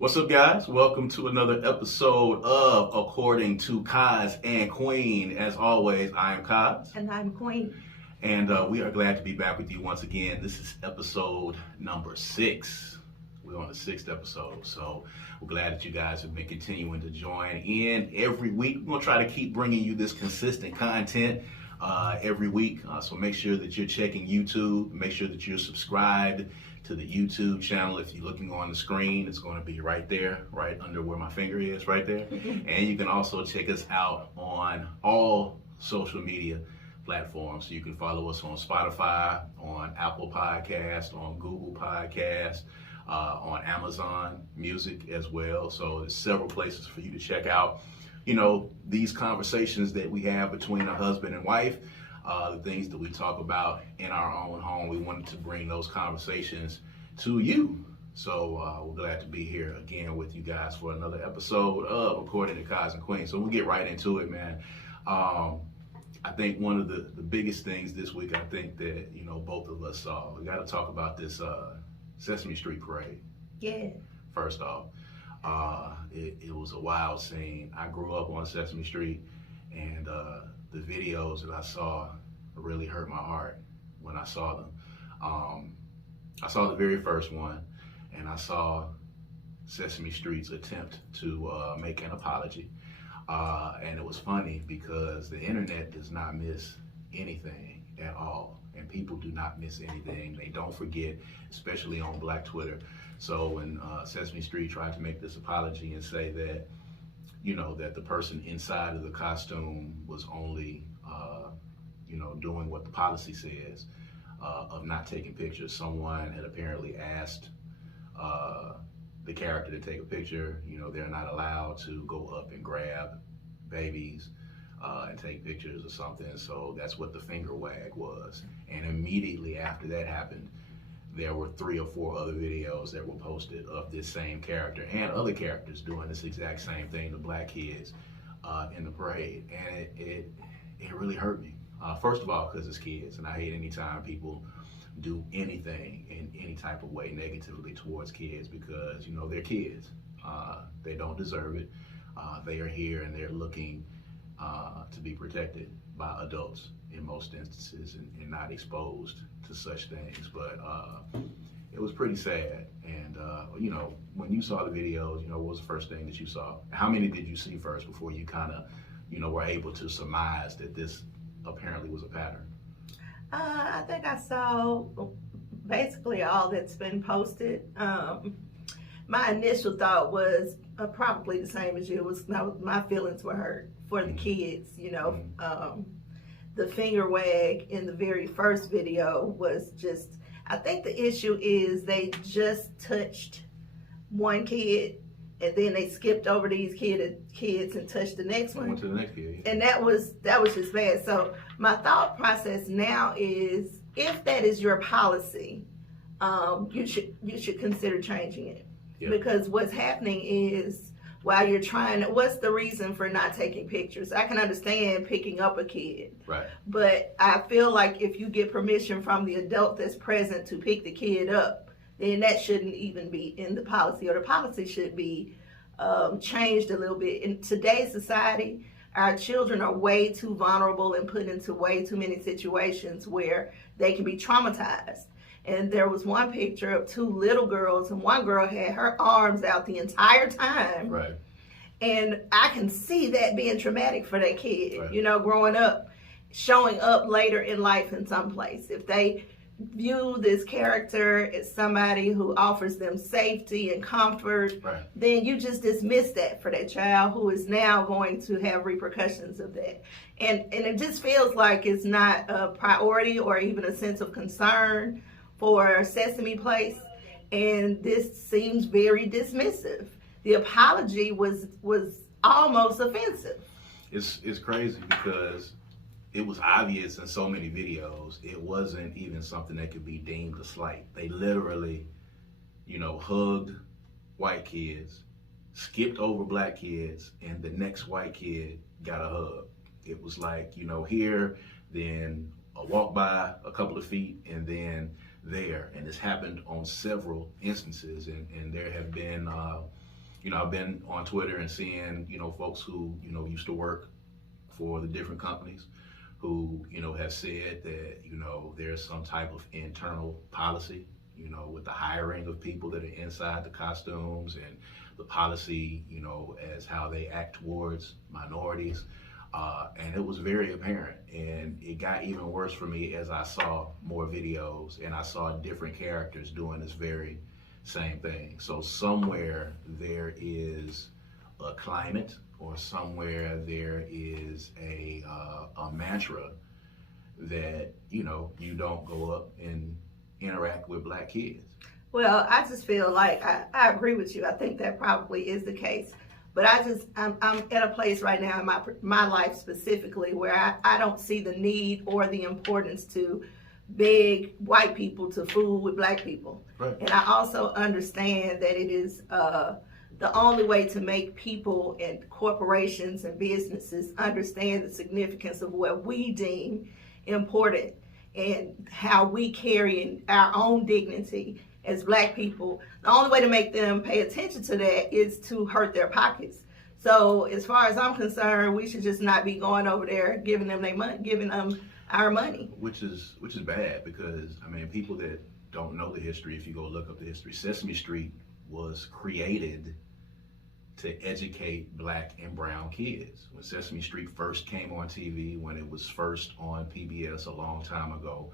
What's up, guys? Welcome to another episode of According to Kaz and Queen. As always, I am Kaz. And I'm Queen. And we are glad to be back with you once again. This is episode number 6. We're on the 6th episode. So we're glad that you guys have been continuing to join in every week. We're going to try to keep bringing you this consistent content every week. So make sure that you're checking YouTube. Make sure that you're subscribed to the YouTube channel. If you're looking on the screen, it's going to be right there, right under where my finger is, right there. And you can also check us out on all social media platforms. So you can follow us on Spotify, on Apple Podcasts, on Google Podcasts, on Amazon Music as well. So there's several places for you to check out, you know, these conversations that we have between a husband and wife. The things that we talk about in our own home. We wanted to bring those conversations to you. So we're glad to be here again with you guys for another episode of According to Kaz and Queen. So we'll get right into it, man. I think one of the biggest things this week, I think that, you know, both of us saw, we got to talk about this Sesame Street parade. Yeah. First off, it was a wild scene. I grew up on Sesame Street, and the videos that I saw really hurt my heart when I saw them. I saw the very first one, and I saw Sesame Street's attempt to make an apology. And it was funny because the internet does not miss anything at all. And people do not miss anything. They don't forget, especially on Black Twitter. So when Sesame Street tried to make this apology and say that, you know, that the person inside of the costume was only, you know, doing what the policy says of not taking pictures. Someone had apparently asked the character to take a picture. You know, they're not allowed to go up and grab babies and take pictures or something. So that's what the finger wag was. And immediately after that happened, there were 3 or 4 other videos that were posted of this same character and other characters doing this exact same thing to black kids in the parade. And it really hurt me. First of all, because it's kids, and I hate any time people do anything in any type of way negatively towards kids because, you know, they're kids. They don't deserve it. They are here and they're looking to be protected by adults in most instances and not exposed to such things. But it was pretty sad. And, you know, when you saw the videos, you know, what was the first thing that you saw? How many did you see first before you kind of, you know, were able to surmise that this apparently was a pattern? I think I saw basically all that's been posted. My initial thought was probably the same as you. My feelings were hurt for the kids, you know. The finger wag in the very first video was just, I think the issue is they just touched one kid and then they skipped over these kids and touched the next one. Went to the next kid. And that was just bad. So my thought process now is, if that is your policy, you should consider changing it. Yeah. Because what's happening is, while you're trying, what's the reason for not taking pictures? I can understand picking up a kid. Right. But I feel like if you get permission from the adult that's present to pick the kid up, then that shouldn't even be in the policy, or the policy should be changed a little bit. In today's society, our children are way too vulnerable and put into way too many situations where they can be traumatized. And there was one picture of 2 little girls, and one girl had her arms out the entire time. Right. And I can see that being traumatic for that kid, right. You know, growing up, showing up later in life in some place. If they view this character as somebody who offers them safety and comfort, right. Then you just dismiss that for that child who is now going to have repercussions of that. And it just feels like it's not a priority or even a sense of concern for Sesame Place, and this seems very dismissive. The apology was almost offensive. It's crazy because it was obvious in so many videos. It wasn't even something that could be deemed a slight. They literally, you know, hugged white kids, skipped over black kids, and the next white kid got a hug. It was like, you know, here, then a walk by a couple of feet, and then there. And this happened on several instances, and there have been I've been on Twitter and seeing, folks who, used to work for the different companies who, have said that, there's some type of internal policy, with the hiring of people that are inside the costumes and the policy, as how they act towards minorities. And it was very apparent, and it got even worse for me as I saw more videos and I saw different characters doing this very same thing. So somewhere there is a climate, or somewhere there is a mantra that you don't go up and interact with black kids. Well, I just feel like I agree with you. I think that probably is the case. But I'm at a place right now in my life specifically where I don't see the need or the importance to beg white people to fool with black people. Right. And I also understand that it is the only way to make people and corporations and businesses understand the significance of what we deem important and how we carry in our own dignity as black people. The only way to make them pay attention to that is to hurt their pockets. So as far as I'm concerned, we should just not be going over there giving them their money, giving them our money. Which is bad, because people that don't know the history, if you go look up the history, Sesame Street was created to educate black and brown kids. When Sesame Street first came on TV, when it was first on PBS a long time ago,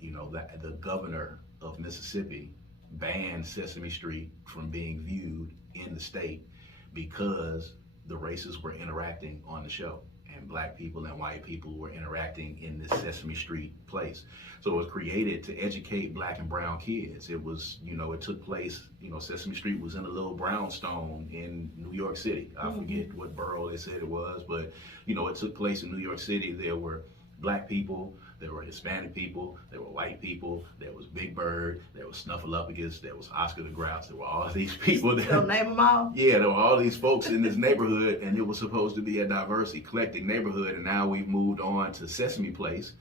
the governor of Mississippi banned Sesame Street from being viewed in the state because the races were interacting on the show, and black people and white people were interacting in this Sesame Street place. So it was created to educate black and brown kids. It was, it took place, Sesame Street was in a little brownstone in New York City. I forget what borough they said it was, but, it took place in New York City. There were black people, there were Hispanic people, there were white people, there was Big Bird, there was Snuffleupagus, there was Oscar the Grouch, there were all these people. So name them all? Yeah, there were all these folks in this neighborhood, and it was supposed to be a diverse, eclectic neighborhood, and now we've moved on to Sesame Place,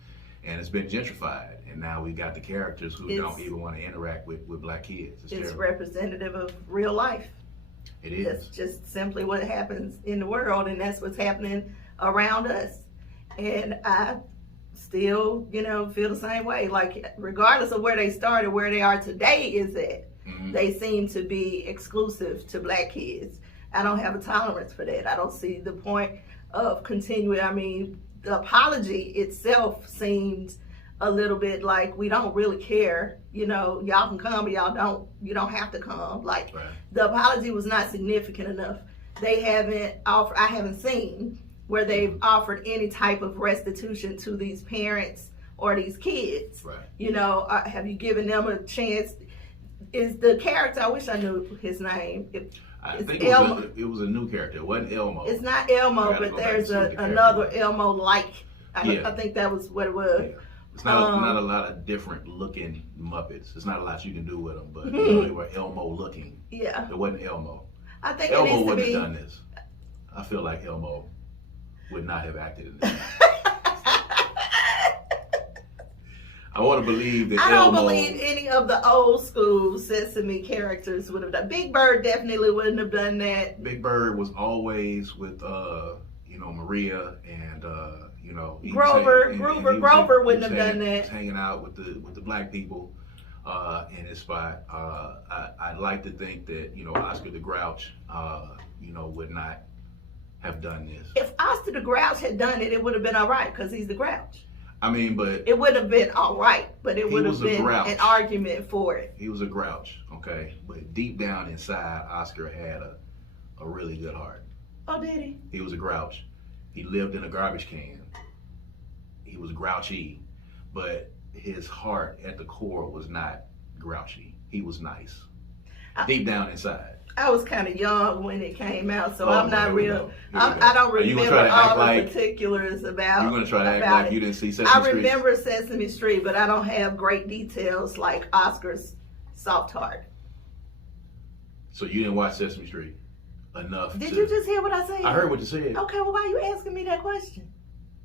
and it's been gentrified, and now we've got the characters who don't even want to interact with black kids. It's representative of real life. It is. That's just simply what happens in the world, and that's what's happening around us. And I still, feel the same way. Like, regardless of where they started, where they are today is that they seem to be exclusive to black kids. I don't have a tolerance for that. I don't see the point of continuing. The apology itself seemed a little bit like we don't really care. Y'all can come, but you don't have to come. Like, right. The apology was not significant enough. They haven't offered, I haven't seen where they've offered any type of restitution to these parents or these kids. Right. Have you given them a chance? Is the character, I wish I knew his name. I think it was a new character. It wasn't Elmo. It's not Elmo, but there's another Elmo-like. I think that was what it was. Yeah. It's not a lot of different looking Muppets. There's not a lot you can do with them, but they were Elmo looking. Yeah. It wasn't Elmo. I think Elmo it needs wouldn't to be. have done this. I feel like Elmo would not have acted in this. I want to believe that I don't believe any of the old school Sesame characters would have done. Big Bird definitely wouldn't have done that. Big Bird was always with Maria and Grover wouldn't have done that. He was hanging out with the black people in his spot. I'd like to think that Oscar the Grouch would not have done this. If Oscar the Grouch had done it, it would have been all right because he's the Grouch. But it would have been all right, but it would have been an argument for it. He was a grouch, okay? But deep down inside, Oscar had a really good heart. Oh, did he? He was a grouch. He lived in a garbage can. He was grouchy, but his heart at the core was not grouchy. He was nice. Deep down inside. I was kind of young when it came out, so I'm not real. I don't remember all the particulars about. You're going to try to act like you didn't see Sesame Street? I remember Sesame Street, but I don't have great details like Oscar's soft heart. So you didn't watch Sesame Street enough? Did you just hear what I said? I heard what you said. Okay, well, why are you asking me that question?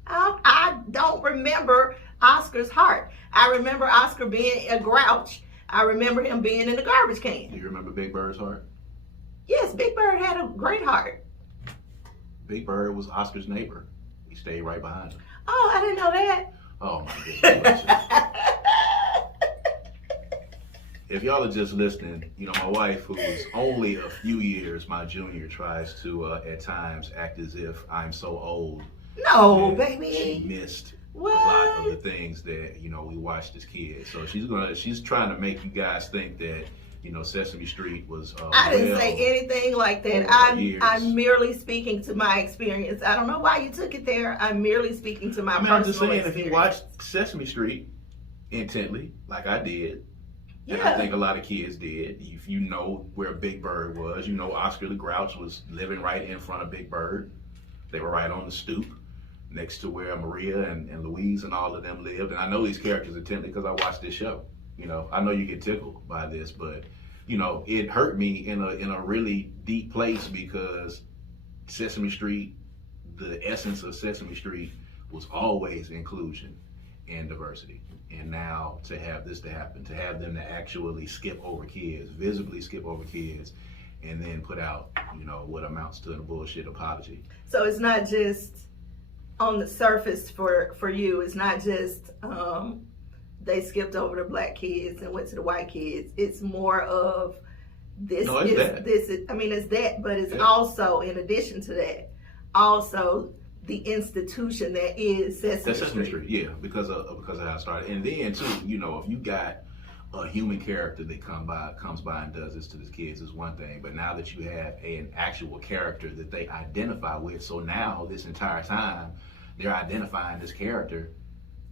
I don't remember Oscar's heart. I remember Oscar being a grouch. I remember him being in the garbage can. Do you remember Big Bird's heart? Yes, Big Bird had a great heart. Big Bird was Oscar's neighbor. He stayed right behind him. Oh, I didn't know that. Oh my goodness. If y'all are just listening, you know, my wife, who is only a few years my junior, tries to at times act as if I'm so old. No, baby. She missed What? a lot of the things that, you know, we watched as kids. So she's trying to make you guys think that, you know, Sesame Street was I didn't say anything like that. I'm merely speaking to my experience. I don't know why you took it there. I'm merely speaking to my personal I'm just saying, experience. if you watched Sesame Street intently, like I did, and Yeah. I think a lot of kids did, if you know where Big Bird was, you know Oscar the Grouch was living right in front of Big Bird. They were right on the stoop next to where Maria and Louise and all of them lived. And I know these characters intently because I watched this show. You know, I know you get tickled by this, but you know, it hurt me in a really deep place because Sesame Street, the essence of Sesame Street was always inclusion and diversity. And now to have this to happen, to have them to actually skip over kids, visibly skip over kids, and then put out, you know, what amounts to a bullshit apology. So it's not just on the surface for you. It's not just they skipped over the black kids and went to the white kids. It's more of this. No, it's that. This is, I mean, it's that, but it's Yeah. also, in addition to that, also the institution that is Sesame Street. Yeah, because of how it started. And then too, you know, if you got a human character that comes by and does this to the kids is one thing, but now that you have an actual character that they identify with, so now this entire time they're identifying this character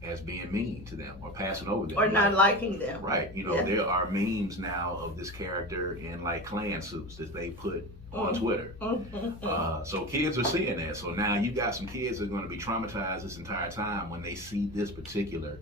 as being mean to them or passing over them Or not liking them. Right. You know, there are memes now of this character in like Klan suits that they put on Twitter. So kids are seeing that. So now you got some kids that are going to be traumatized this entire time when they see this particular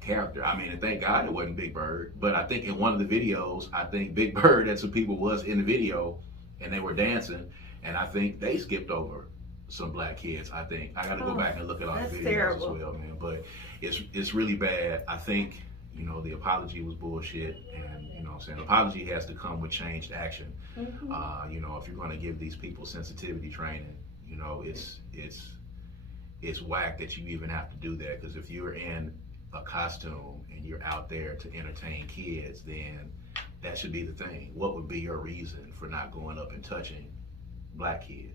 character. I mean, and thank God it wasn't Big Bird, but I think in one of the videos, I think Big Bird and some people was in the video and they were dancing, and I think they skipped over some black kids. I think I got to go back and look at all the videos terrible. as well, man. But it's really bad. I think, you know, the apology was bullshit, and you know what I'm saying, apology has to come with changed action. You know, if you're going to give these people sensitivity training, you know, it's whack that you even have to do that, because if you're in a costume and you're out there to entertain kids, then that should be the thing. What would be your reason for not going up and touching black kids?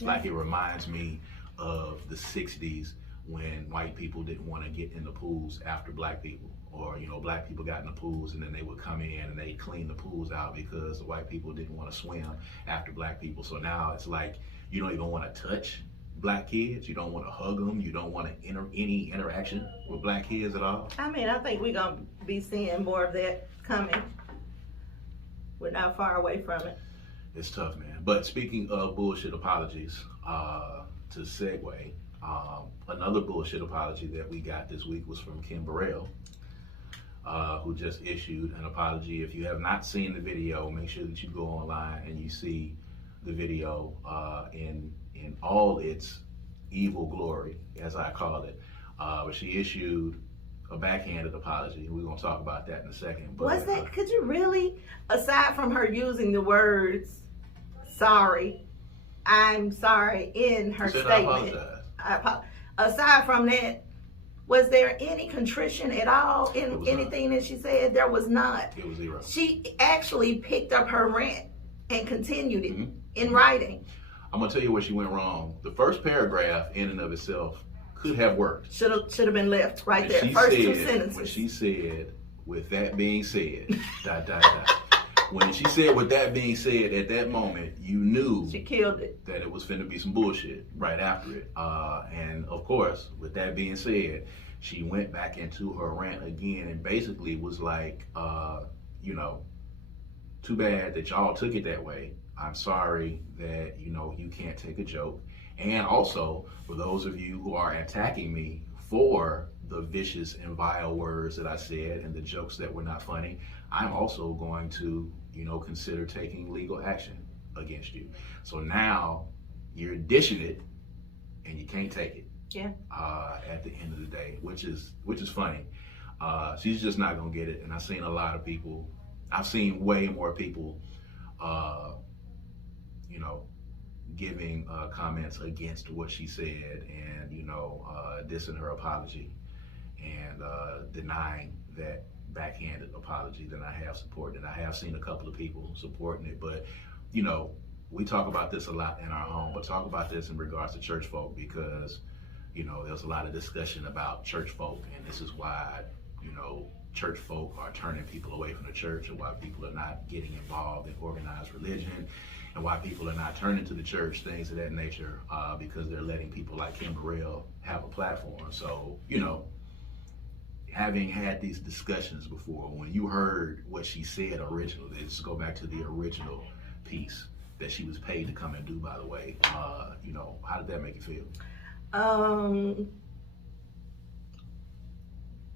Like, it reminds me of the 60s when white people didn't want to get in the pools after black people, or, you know, black people got in the pools and then they would come in and they clean the pools out because the white people didn't want to swim after black people. So now it's like you don't even want to touch black kids, you don't want to hug them, you don't want to any interaction with black kids at all. I mean, I think we're going to be seeing more of that coming. We're not far away from it. It's tough, man. But speaking of bullshit apologies, to segue, another bullshit apology that we got this week was from Kim Burrell, who just issued an apology. If you have not seen the video, make sure that you go online and you see the video in all its evil glory, as I call it. But she issued a backhanded apology. We're going to talk about that in a second. But, Was that, could you really, aside from her using the words, sorry, I'm sorry, in her statement, aside from that, was there any contrition at all in anything that she said? There was not. It was zero. She actually picked up her rant and continued it in writing. I'm going to tell you where she went wrong. The first paragraph in and of itself could have worked. Should have been left right there. First two sentences. When she said, with that being said, ... When she said, with that being said, at that moment, you knew she killed it. That it was finna be some bullshit right after it. And of course, with that being said, she went back into her rant again and basically was like, you know, too bad that y'all took it that way. I'm sorry that, you know, you can't take a joke. And also, for those of you who are attacking me for the vicious and vile words that I said and the jokes that were not funny, I'm also going to, you know, consider taking legal action against you. So now you're dishing it and you can't take it. Yeah. At the end of the day, which is funny. She's just not gonna get it. And I've seen a lot of people. I've seen way more people you know, giving comments against what she said and, you know, dissing her apology and denying that backhanded apology, then I have supported it. I have seen a couple of people supporting it, but, you know, we talk about this a lot in our home, but talk about this in regards to church folk, because, you know, there's a lot of discussion about church folk, and this is why, you know, church folk are turning people away from the church, and why people are not getting involved in organized religion, and why people are not turning to the church, things of that nature, because they're letting people like Kim Burrell have a platform. So, you know, having had these discussions before, when you heard what she said originally, let's go back to the original piece that she was paid to come and do, by the way, you know, how did that make you feel?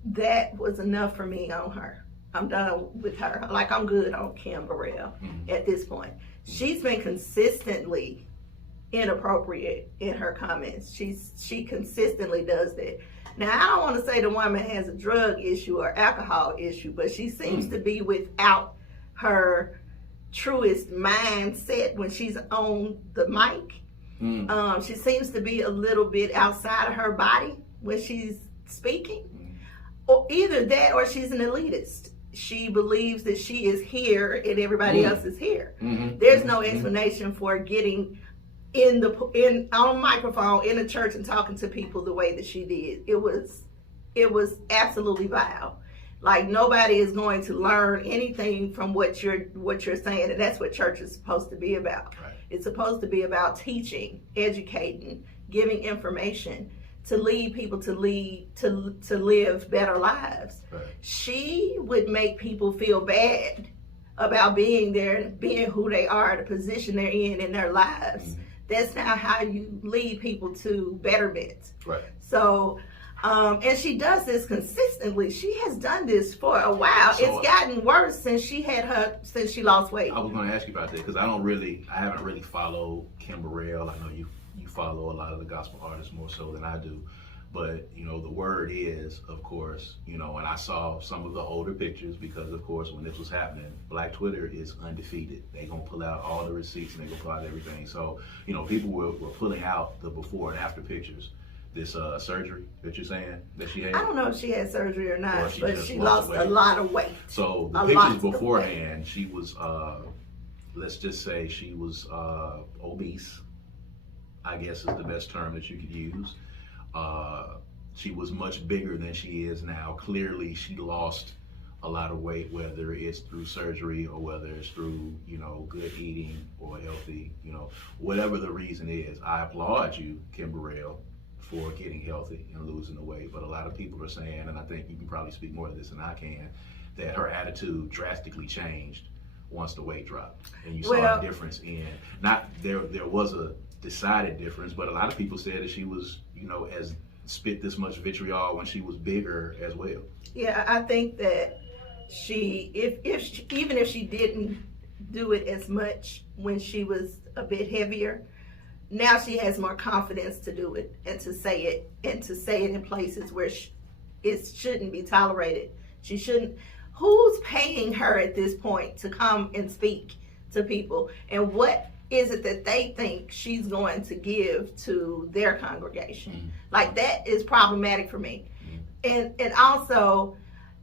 That was enough for me on her. I'm done with her. Like, I'm good on Kim Burrell at this point. She's been consistently inappropriate in her comments. She consistently does that. Now, I don't want to say the woman has a drug issue or alcohol issue, but she seems to be without her truest mindset when she's on the mic. She seems to be a little bit outside of her body when she's speaking. Or either that, or she's an elitist. She believes that she is here and everybody else is here. There's no explanation for getting on a microphone in a church and talking to people the way that she did. It was absolutely vile. Like, nobody is going to learn anything from what you're saying, and that's what church is supposed to be about. Right. It's supposed to be about teaching, educating, giving information to lead people to live better lives. Right. She would make people feel bad about being there and being who they are, the position they're in their lives. That's not how you lead people to betterment. Right. So, and she does this consistently. She has done this for a while. So, it's gotten worse since she lost weight. I was going to ask you about that because I haven't really followed Kim Burrell. I know you follow a lot of the gospel artists more so than I do. But, you know, the word is, of course, you know, and I saw some of the older pictures because, of course, when this was happening, Black Twitter is undefeated. They're going to pull out all the receipts and they're going to pull out everything. So, you know, people were pulling out the before and after pictures. This surgery that you're saying that she had? I don't know if she had surgery or not, but she lost a lot of weight. So the pictures beforehand, she was, let's just say she was obese, I guess is the best term that you could use. She was much bigger than she is now. Clearly, she lost a lot of weight, whether it's through surgery or whether it's through, you know, good eating or healthy, you know, whatever the reason is. I applaud you, Kim Burrell, for getting healthy and losing the weight. But a lot of people are saying, and I think you can probably speak more to this than I can, that her attitude drastically changed once the weight dropped. And you saw a difference in, not there was a decided difference, but a lot of people said that she was, you know, as spit this much vitriol when she was bigger as well. Yeah, I think that even if she didn't do it as much when she was a bit heavier, now she has more confidence to do it and to say it in places where it shouldn't be tolerated. She shouldn't. Who's paying her at this point to come and speak to people? And what is it that they think she's going to give to their congregation? Like, that is problematic for me. And also,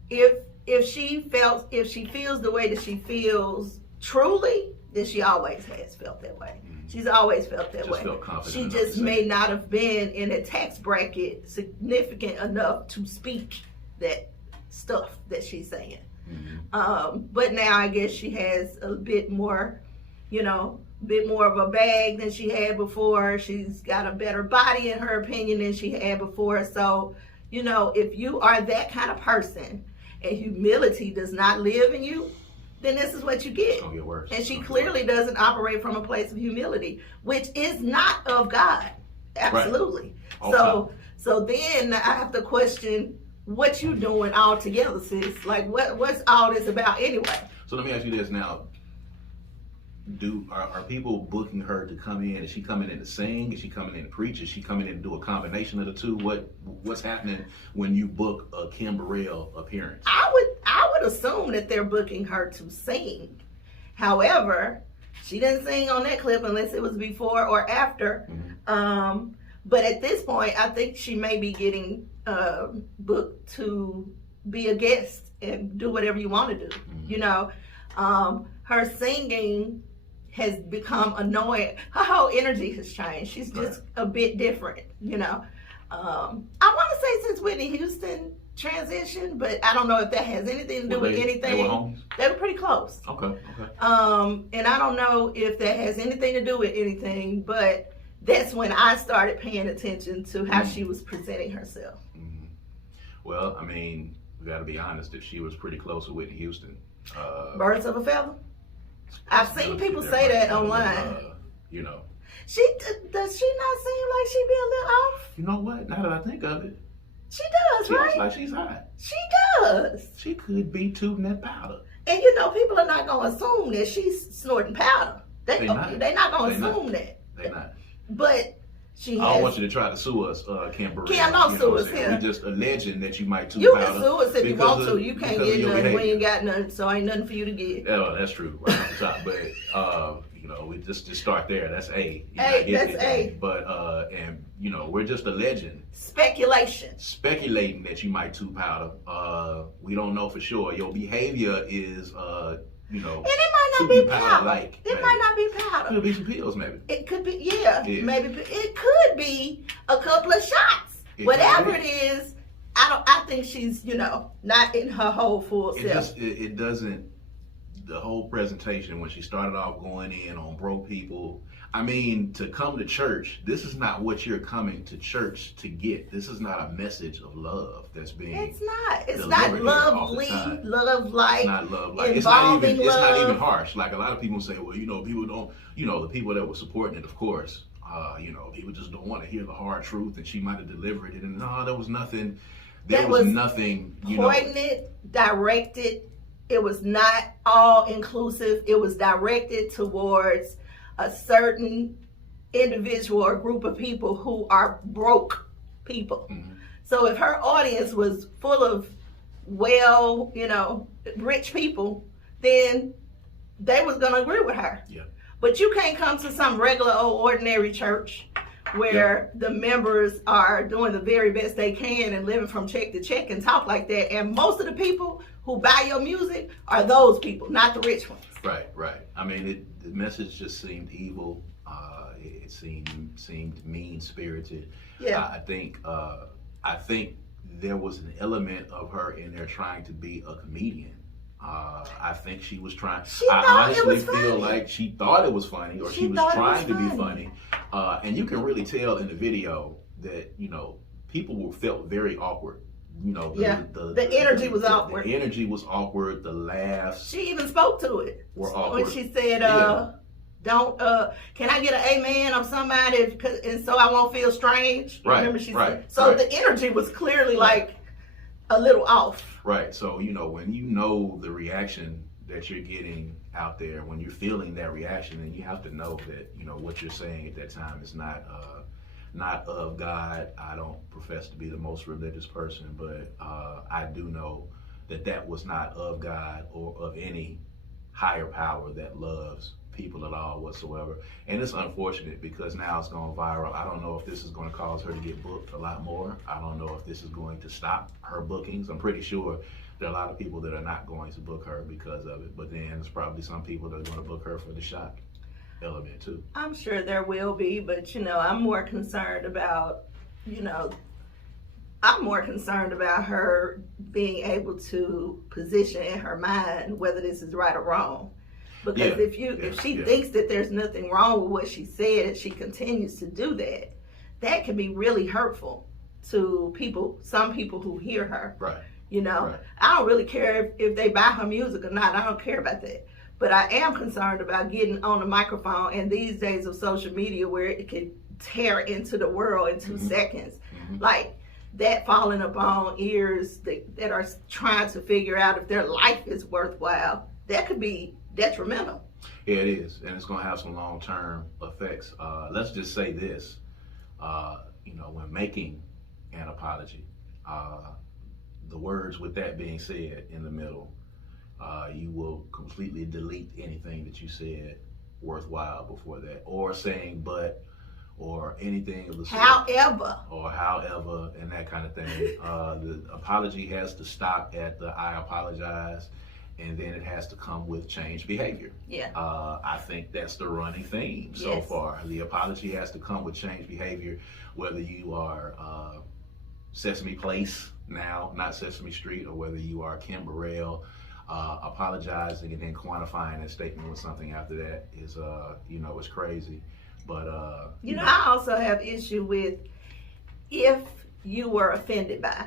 if she feels the way that she feels truly, then she always has felt that way. She's always felt that way. She just may not have been in a tax bracket significant enough to speak that stuff that she's saying. But now I guess she has a bit more, you know, more of a bag than she had before. She's got a better body in her opinion than she had before. So, you know, if you are that kind of person and humility does not live in you, then this is what you get. It's gonna get worse. And she clearly doesn't operate from a place of humility, which is not of God. Absolutely. Right. So then I have to question what you doing all together, sis. Like, what's all this about anyway? So let me ask you this now. Are people booking her to come in? Is she coming in to sing? Is she coming in to preach? Is she coming in to do a combination of the two? What's happening when you book a Kim Burrell appearance? I would assume that they're booking her to sing. However, She didn't sing on that clip unless it was before or after. Mhm. But at this point, I think she may be getting booked to be a guest and do whatever you want to do. Mhm. You know, her singing has become annoying. Her whole energy has changed. She's just a bit different, you know. I want to say since Whitney Houston transitioned, but I don't know if that has anything to do with anything. They were homies? They were pretty close. Okay. And I don't know if that has anything to do with anything, but that's when I started paying attention to how she was presenting herself. Mm-hmm. Well, I mean, we got to be honest. If she was pretty close with Whitney Houston, birds of a feather. I've seen people say that online. You know, does she not seem like she be a little off? You know what? Now that I think of it, she does, she right? looks like she's hot. She does. She could be tooting that powder. And you know, people are not gonna assume that she's snorting powder. They're not gonna assume that. They're not. But she has. I don't want you to try to sue us, Kim Burrell. Kim, don't sue us here. We're just alleging that you might toot You powder. can sue us if you want to. You can't get nothing when you ain't got nothing, so ain't nothing for you to get. Oh, that's true. Right off the top. But you know, we just start there. That's A. That's A. But and you know, we're just alleging. Speculating that you might toot powder. We don't know for sure. Your behavior is you know, and it might not be powder. Like it might not be powder. Could be some pills, maybe. It could be, yeah. Maybe it could be a couple of shots. Whatever it is, I think she's, you know, not in her whole full self. It doesn't. The whole presentation when she started off going in on broke people. I mean, to come to church, this is not what you're coming to church to get. This is not a message of love that's being. It's not. It's not lovely, love-like. It's not love-like. It's not even harsh. Like a lot of people say, well, you know, people don't. You know, the people that were supporting it, of course. You know, people just don't want to hear the hard truth, and she might have delivered it. And no, there was nothing. There was nothing. Poignant, directed. It was not all inclusive. It was directed towards a certain individual or group of people who are broke people. Mm-hmm. So if her audience was full of you know, rich people, then they was gonna agree with her. Yeah. But you can't come to some regular old ordinary church where the members are doing the very best they can and living from check to check and talk like that. And most of the people who buy your music are those people, not the rich ones. Right. I mean, the message just seemed evil. It seemed mean-spirited. Yeah. I think there was an element of her in there trying to be a comedian. I think she was trying. I honestly feel like she thought it was funny, or she was trying to be funny. And you can really tell in the video that, you know, people felt very awkward. You know, the energy was awkward. The energy was awkward. The laughs. She even spoke to it. Were awkward. When she said, "Don't can I get an amen of somebody, and so I won't feel strange?" Right. Remember she said. So the energy was clearly like a little off. Right. So you know, when you know the reaction that you're getting out there, when you're feeling that reaction, then you have to know that, you know, what you're saying at that time is not of God. I don't profess to be the most religious person, but I do know that was not of God or of any higher power that loves people at all whatsoever. And it's unfortunate because now it's gone viral. I don't know if this is going to cause her to get booked a lot more. I don't know if this is going to stop her bookings. I'm pretty sure there are a lot of people that are not going to book her because of it. But then there's probably some people that are going to book her for the shock element too. I'm sure there will be, but you know, I'm more concerned about her being able to position in her mind whether this is right or wrong. Because if she thinks that there's nothing wrong with what she said and she continues to do that, that can be really hurtful to some people who hear her. Right. You know, I don't really care if they buy her music or not. I don't care about that. But I am concerned about getting on the microphone and these days of social media where it can tear into the world in 2 seconds. Mm-hmm. Like that falling upon ears that are trying to figure out if their life is worthwhile. That could be detrimental. Yeah, it is. And it's going to have some long-term effects. Let's just say this. You know, when making an apology, the words with that being said in the middle, you will completely delete anything that you said worthwhile before that, or saying but, or anything of the sort. However, and that kind of thing. The apology has to stop at the I apologize, and then it has to come with changed behavior. Yeah. I think that's the running theme so far. The apology has to come with changed behavior, whether you are Sesame Place now, not Sesame Street, or whether you are Kim Burrell. Apologizing and then quantifying that statement with something after that is, it's crazy. But I also have issue with if you were offended by.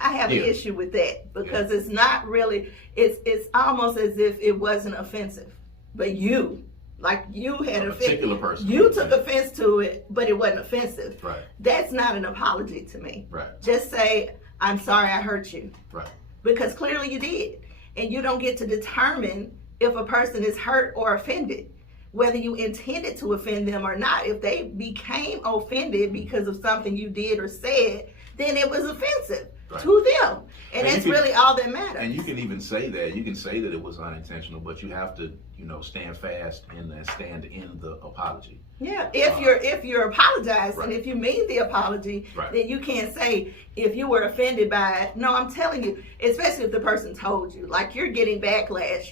I have an issue with that because it's not really. It's almost as if it wasn't offensive, but you had a particular person. You took offense to it, but it wasn't offensive. Right. That's not an apology to me. Right. Just say, I'm sorry I hurt you. Right. Because clearly you did, and you don't get to determine if a person is hurt or offended, whether you intended to offend them or not. If they became offended because of something you did or said, then it was offensive to them. And that's really all that matters. And you can even say that. You can say that it was unintentional, but you have to, stand fast and stand in the apology. Yeah, if you're apologizing, if you mean the apology, then you can't say if you were offended by it. No, I'm telling you, especially if the person told you, like you're getting backlash,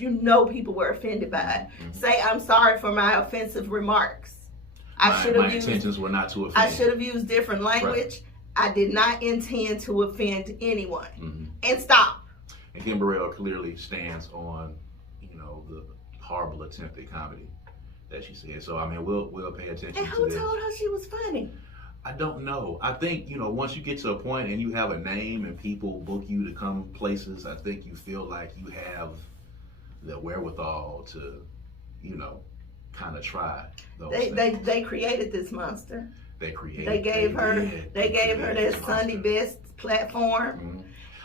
people were offended by it. Mm-hmm. Say, I'm sorry for my offensive remarks. My intentions were not to offend. I should have used different language. Right. I did not intend to offend anyone. Mm-hmm. And stop. And Kim Burrell clearly stands on, the horrible attempt at comedy that she said. So, we'll pay attention to this. And who told her she was funny? I don't know. I think, once you get to a point and you have a name and people book you to come places, I think you feel like you have the wherewithal to, kind of try those things. They created this monster. They gave her that Sunday Best platform. Mm-hmm.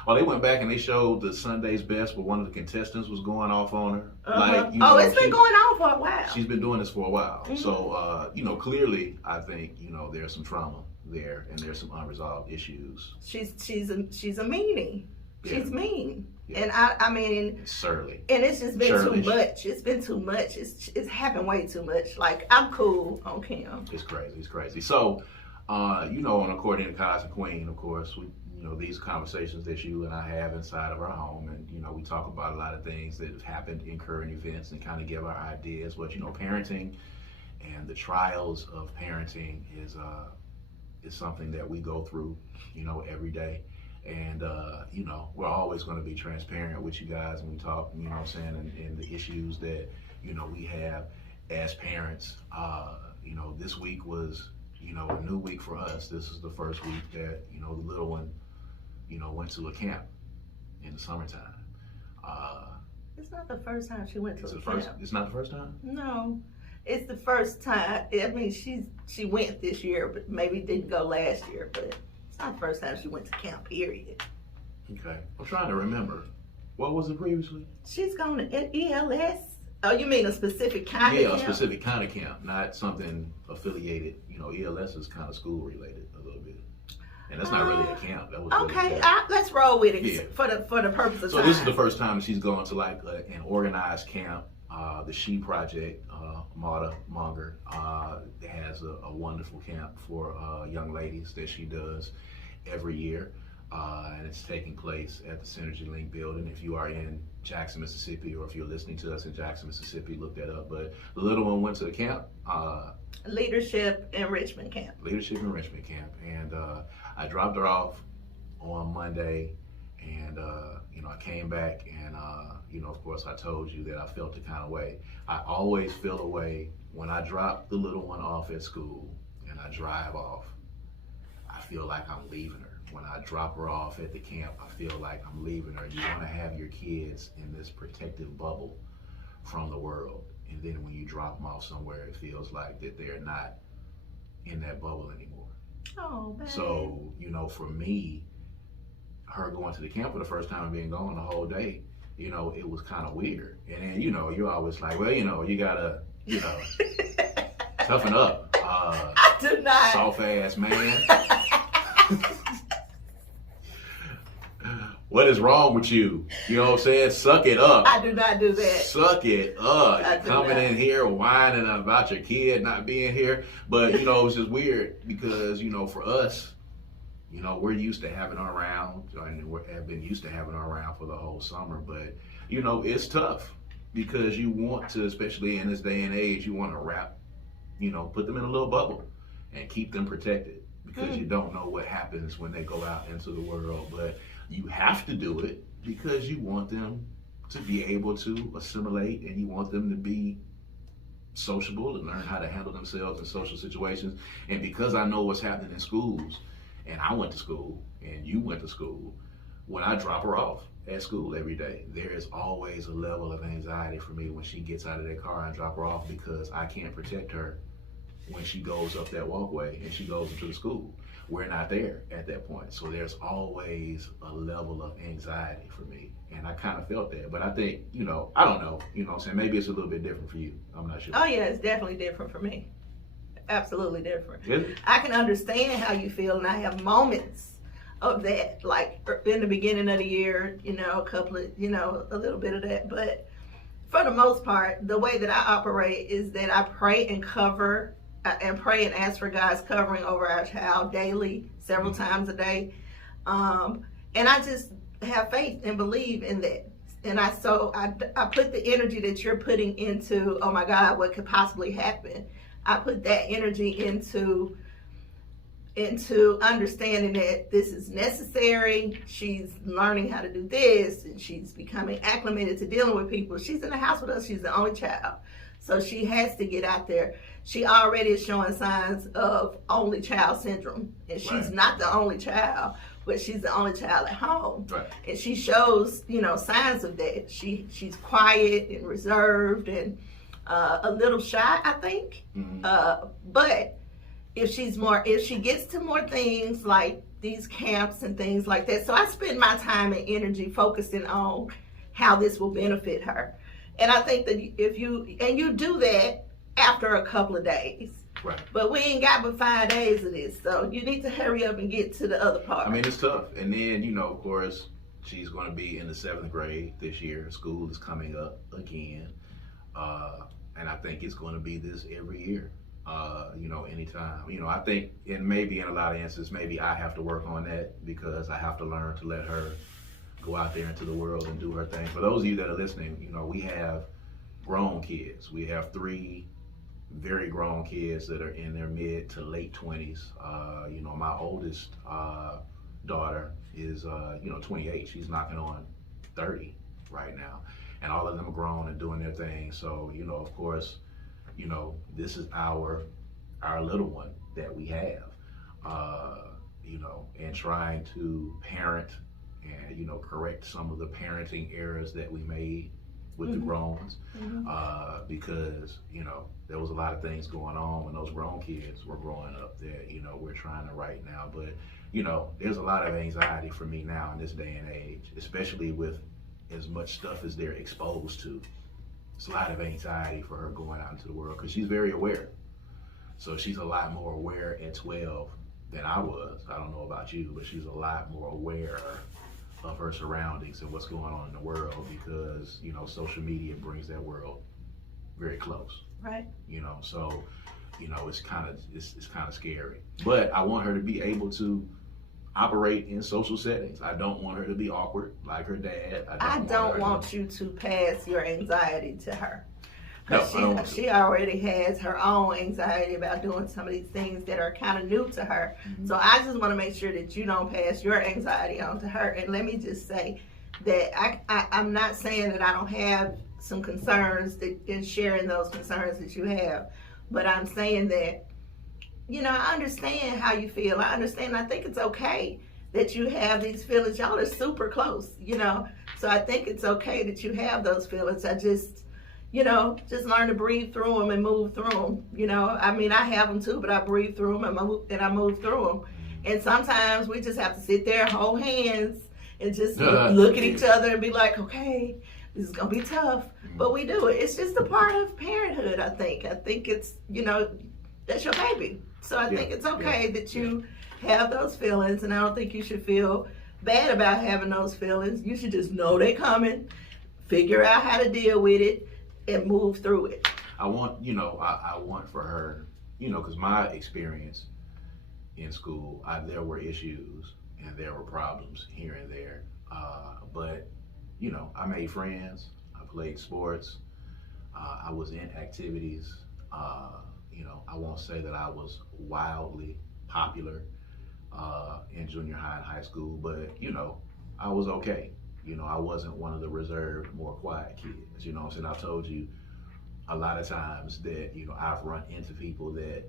Well, they went back and they showed the Sunday's Best where one of the contestants was going off on her. Uh-huh. It's been going on for a while. She's been doing this for a while. Mm-hmm. So, clearly, I think, there's some trauma there and there's some unresolved issues. She's a meanie. Yeah. She's mean. Yeah. And I mean, it's surly. And it's just been too much. It's been too much. It's happened way too much. Like, I'm cool on Kim. It's crazy. So, on According to Kaz Queen, of course, we, these conversations that you and I have inside of our home, and, we talk about a lot of things that have happened in current events and kind of give our ideas. But, parenting and the trials of parenting is something that we go through, every day. And, we're always going to be transparent with you guys when we talk, and the issues that, we have as parents. This week was, a new week for us. This is the first week that, the little one, went to a camp in the summertime. It's not the first time she went to a camp. It's not the first time? No. It's the first time. I mean, she went this year, but maybe didn't go last year, but it's not the first time she went to camp, period. Okay. I'm trying to remember. What was it previously? She's gone to ELS. Oh, you mean a specific kind of camp? Yeah, a specific kind of camp, not something affiliated. ELS is kind of school related a little bit. And that's not really a camp. That was okay, let's roll with it for the purpose of time. So this is the first time she's going to like an organized camp. The She Project, Marta Munger, has a wonderful camp for young ladies that she does every year. And it's taking place at the Synergy Link building. If you are in Jackson, Mississippi, or if you're listening to us in Jackson, Mississippi, look that up. But the little one went to the camp. Leadership Enrichment Camp. And I dropped her off on Monday, and I came back, and of course I told you that I felt the kind of way. I always feel a way when I drop the little one off at school and I drive off. I feel like I'm leaving her. When I drop her off at the camp, I feel like I'm leaving her. You want to have your kids in this protective bubble from the world. And then when you drop them off somewhere, it feels like that they're not in that bubble anymore. Oh, babe. So, for me, her going to the camp for the first time and being gone the whole day, it was kind of weird. And then, you're always like, well, you gotta, toughen up. I do not. Soft ass man. What is wrong with you? You know what I'm saying? Suck it up. I do not do that. Suck it up. You're coming in here whining about your kid not being here. But, it's just weird because, for us, we're used to having her around and we have been used to having her around for the whole summer. But, it's tough because you want to, especially in this day and age, you want to wrap, put them in a little bubble and keep them protected because you don't know what happens when they go out into the world. But you have to do it because you want them to be able to assimilate and you want them to be sociable and learn how to handle themselves in social situations. And because I know what's happening in schools, and I went to school and you went to school, when I drop her off at school every day, there is always a level of anxiety for me when she gets out of that car and drop her off because I can't protect her when she goes up that walkway and she goes into the school. We're not there at that point. So there's always a level of anxiety for me. And I kind of felt that. But I think, I don't know, what I'm saying? Maybe it's a little bit different for you. I'm not sure. Oh, yeah, it's definitely different for me. Absolutely different. Really? I can understand how you feel, and I have moments of that, like in the beginning of the year, a couple of, a little bit of that. But for the most part, the way that I operate is that I pray and pray and ask for God's covering over our child daily, several times a day. And I just have faith and believe in that. And I put the energy that you're putting into, oh my God, what could possibly happen? I put that energy into understanding that this is necessary. She's learning how to do this, and she's becoming acclimated to dealing with people. She's in the house with us. She's the only child. So she has to get out there. She already is showing signs of only child syndrome. And she's not the only child, but she's the only child at home. Right. And she shows, signs of that. She's quiet and reserved and a little shy, I think. But if she gets to more things like these camps and things like that. So I spend my time and energy focusing on how this will benefit her. And I think that you do that after a couple of days. Right. But we ain't got but 5 days of this. So you need to hurry up and get to the other part. I mean, it's tough. And then, of course, she's going to be in the 7th grade this year. School is coming up again. And I think it's going to be this every year, anytime. I think, and maybe in a lot of instances, maybe I have to work on that because I have to learn to let her go out there into the world and do her thing. For those of you that are listening, we have grown kids. We have 3 very grown kids that are in their mid to late 20s. My oldest daughter is, 28. She's knocking on 30 right now. And all of them are grown and doing their thing. So, of course, this is our little one that we have, and trying to parent and, correct some of the parenting errors that we made with the grown ones, because, there was a lot of things going on when those grown kids were growing up that, we're trying to right now. But, there's a lot of anxiety for me now in this day and age, especially with as much stuff as they're exposed to. It's a lot of anxiety for her going out into the world because she's very aware. So she's a lot more aware at 12 than I was. I don't know about you, but she's a lot more aware of her surroundings and what's going on in the world because, social media brings that world very close. Right. So, it's kind of scary. But I want her to be able to operate in social settings. I don't want her to be awkward like her dad. I don't want you to pass your anxiety to her. No, she already has her own anxiety about doing some of these things that are kind of new to her. So I just want to make sure that you don't pass your anxiety on to her. And let me just say that I'm not saying that I don't have some concerns in sharing those concerns that you have, but I'm saying that I understand how you feel. I understand. I think it's okay that you have these feelings. Y'all are super close, So I think it's okay that you have those feelings. I just, just learn to breathe through them and move through them. I mean, I have them too, but I breathe through them and I move through them. And sometimes we just have to sit there, hold hands, and just look at each other and be like, okay, this is going to be tough. But we do it. It's just a part of parenthood, I think. I think it's, that's your baby. So I think it's okay that you have those feelings, and I don't think you should feel bad about having those feelings. You should just know they're coming, figure out how to deal with it, and move through it. I want, I want for her, because my experience in school, there were issues and there were problems here and there. But, I made friends, I played sports, I was in activities. I won't say that I was wildly popular in junior high and high school, but, I was okay. I wasn't one of the reserved, more quiet kids. You know what I'm saying? I've told you a lot of times that, I've run into people that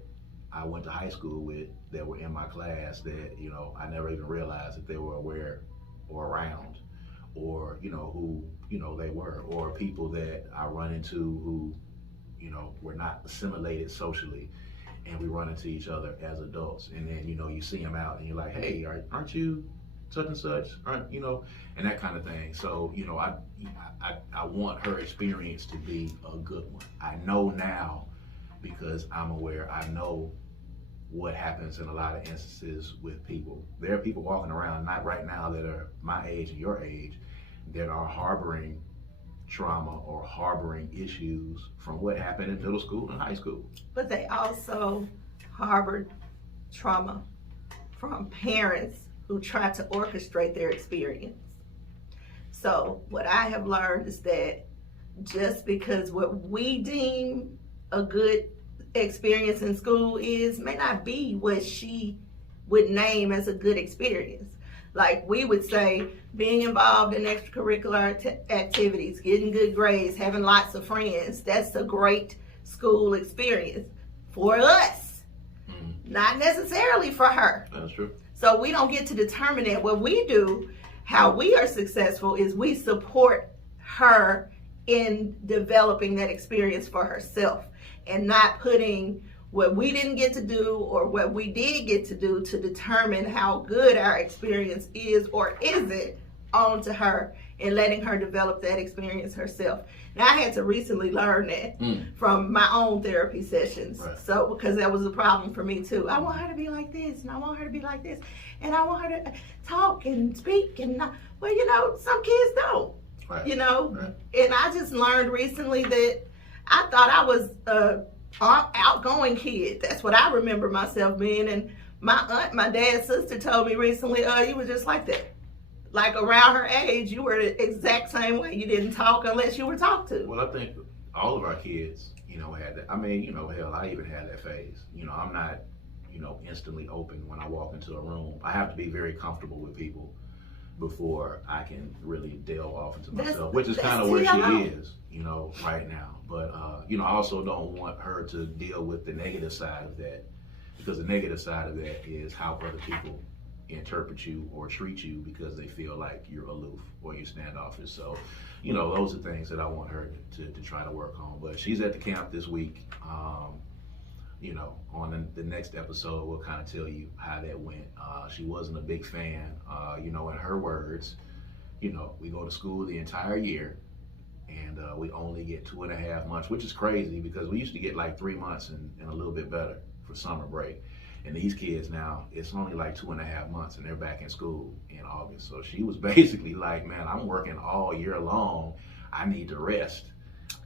I went to high school with that were in my class that, I never even realized that they were aware or around, or, who, they were, or people that I run into who, were not assimilated socially, and we run into each other as adults, and then, you see them out and you're like, hey, aren't you such and such, and that kind of thing. So, I want her experience to be a good one. I know now, because I'm aware, I know what happens in a lot of instances with people. There are people walking around, not right now, that are my age and your age, that are harboring trauma or harboring issues from what happened in middle school and high school. But they also harbored trauma from parents who try to orchestrate their experience. So what I have learned is that just because what we deem a good experience in school is may not be what she would name as a good experience. Like we would say, being involved in extracurricular activities, getting good grades, having lots of friends, that's a great school experience for us, not necessarily for her. That's true. So we don't get to determine that. What we do, how we are successful, is we support her in developing that experience for herself and not putting what we didn't get to do or what we did get to do to determine how good our experience is or isn't onto her, and letting her develop that experience herself. Now, I had to recently learn that from my own therapy sessions. Right. So, because that was a problem for me too. I want her to be like this, and I want her to be like this, and I want her to talk and speak, and well, some kids don't. Right. Right. And I just learned recently that I thought I was outgoing kid. That's what I remember myself being. And my dad's sister told me recently, you were just like that. Like around her age, you were the exact same way. You didn't talk unless you were talked to. Well, I think all of our kids, had that. I mean, hell, I even had that phase. I'm not, instantly open when I walk into a room. I have to be very comfortable with people before I can really delve off into myself, which is kind of where she is, right now. But, I also don't want her to deal with the negative side of that, because the negative side of that is how other people interpret you or treat you because they feel like you're aloof or you're standoffish. So, those are things that I want her to try to work on. But she's at the camp this week. On the next episode, we'll kind of tell you how that went. She wasn't a big fan. In her words, we go to school the entire year, and we only get 2.5 months, which is crazy because we used to get like 3 months and a little bit better for summer break. And these kids now, it's only like 2.5 months and they're back in school in August. So she was basically like, man, I'm working all year long. I need to rest.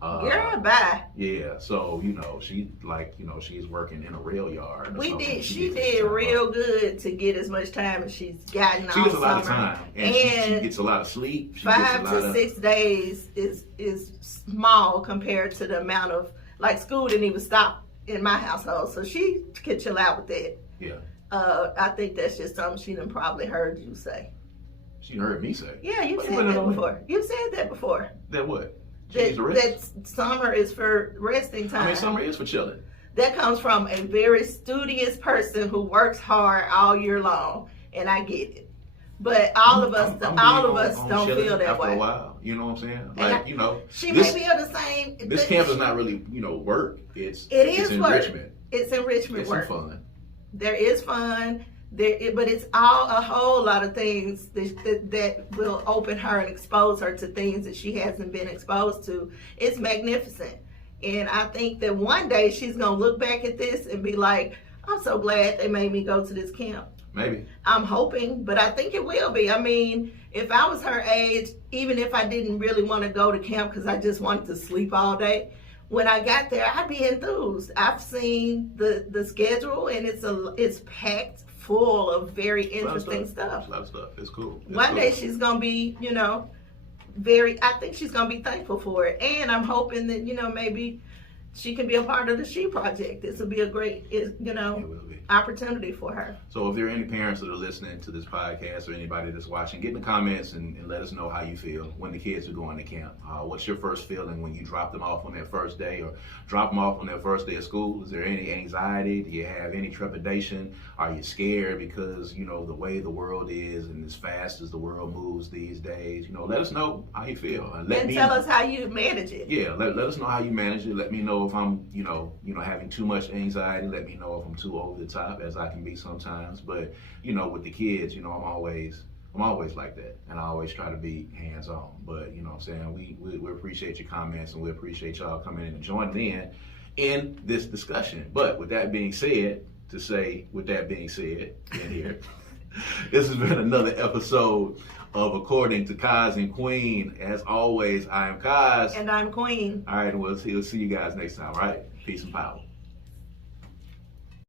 Girl, bye. Yeah, so, she's working in a rail yard. She did real good to get as much time as she's gotten all summer. She gets a lot of time. And she gets a lot of sleep. 5 to 6 days is small compared to the amount of, like, school didn't even stop in my household, so she could chill out with that. Yeah. I think that's just something she done probably heard you say. She heard me say? Yeah, you've said that before. You've said that before. That what? That summer is for resting time. I mean, summer is for chilling. That comes from a very studious person who works hard all year long, and I get it. But all of us don't feel that after way. A while, you know what I'm saying? Like, she may feel the same. This camp is not really, work. It's enrichment. Work. It's enrichment work. It's some fun. There is fun. But it's all a whole lot of things that will open her and expose her to things that she hasn't been exposed to. It's magnificent. And I think that one day she's going to look back at this and be like, I'm so glad they made me go to this camp. Maybe. I'm hoping, but I think it will be. I mean, if I was her age, even if I didn't really want to go to camp because I just wanted to sleep all day, when I got there, I'd be enthused. I've seen the schedule, and it's packed full of very interesting stuff. A lot of stuff. It's cool. One day she's gonna be, I think she's gonna be thankful for it, and I'm hoping that maybe she can be a part of the She Project. This will be a great, It will be. opportunity for her. So if there are any parents that are listening to this podcast or anybody that's watching, get in the comments and let us know how you feel when the kids are going to camp. What's your first feeling when you drop them off on their first day or drop them off on their first day of school? Is there any anxiety? Do you have any trepidation? Are you scared because, the way the world is and as fast as the world moves these days? Let us know how you feel. And tell us how you manage it. Yeah, let us know how you manage it. Let me know if I'm, having too much anxiety. Let me know if I'm too over the top, as I can be sometimes. But, with the kids, I'm always like that. And I always try to be hands-on. But, what I'm saying, we appreciate your comments, and we appreciate y'all coming in and joining in this discussion. But with that being said, in here, this has been another episode of According to Kaz and Queen. As always, I am Kaz. And I'm Queen. All right, we'll see you guys next time, all right? Peace and power.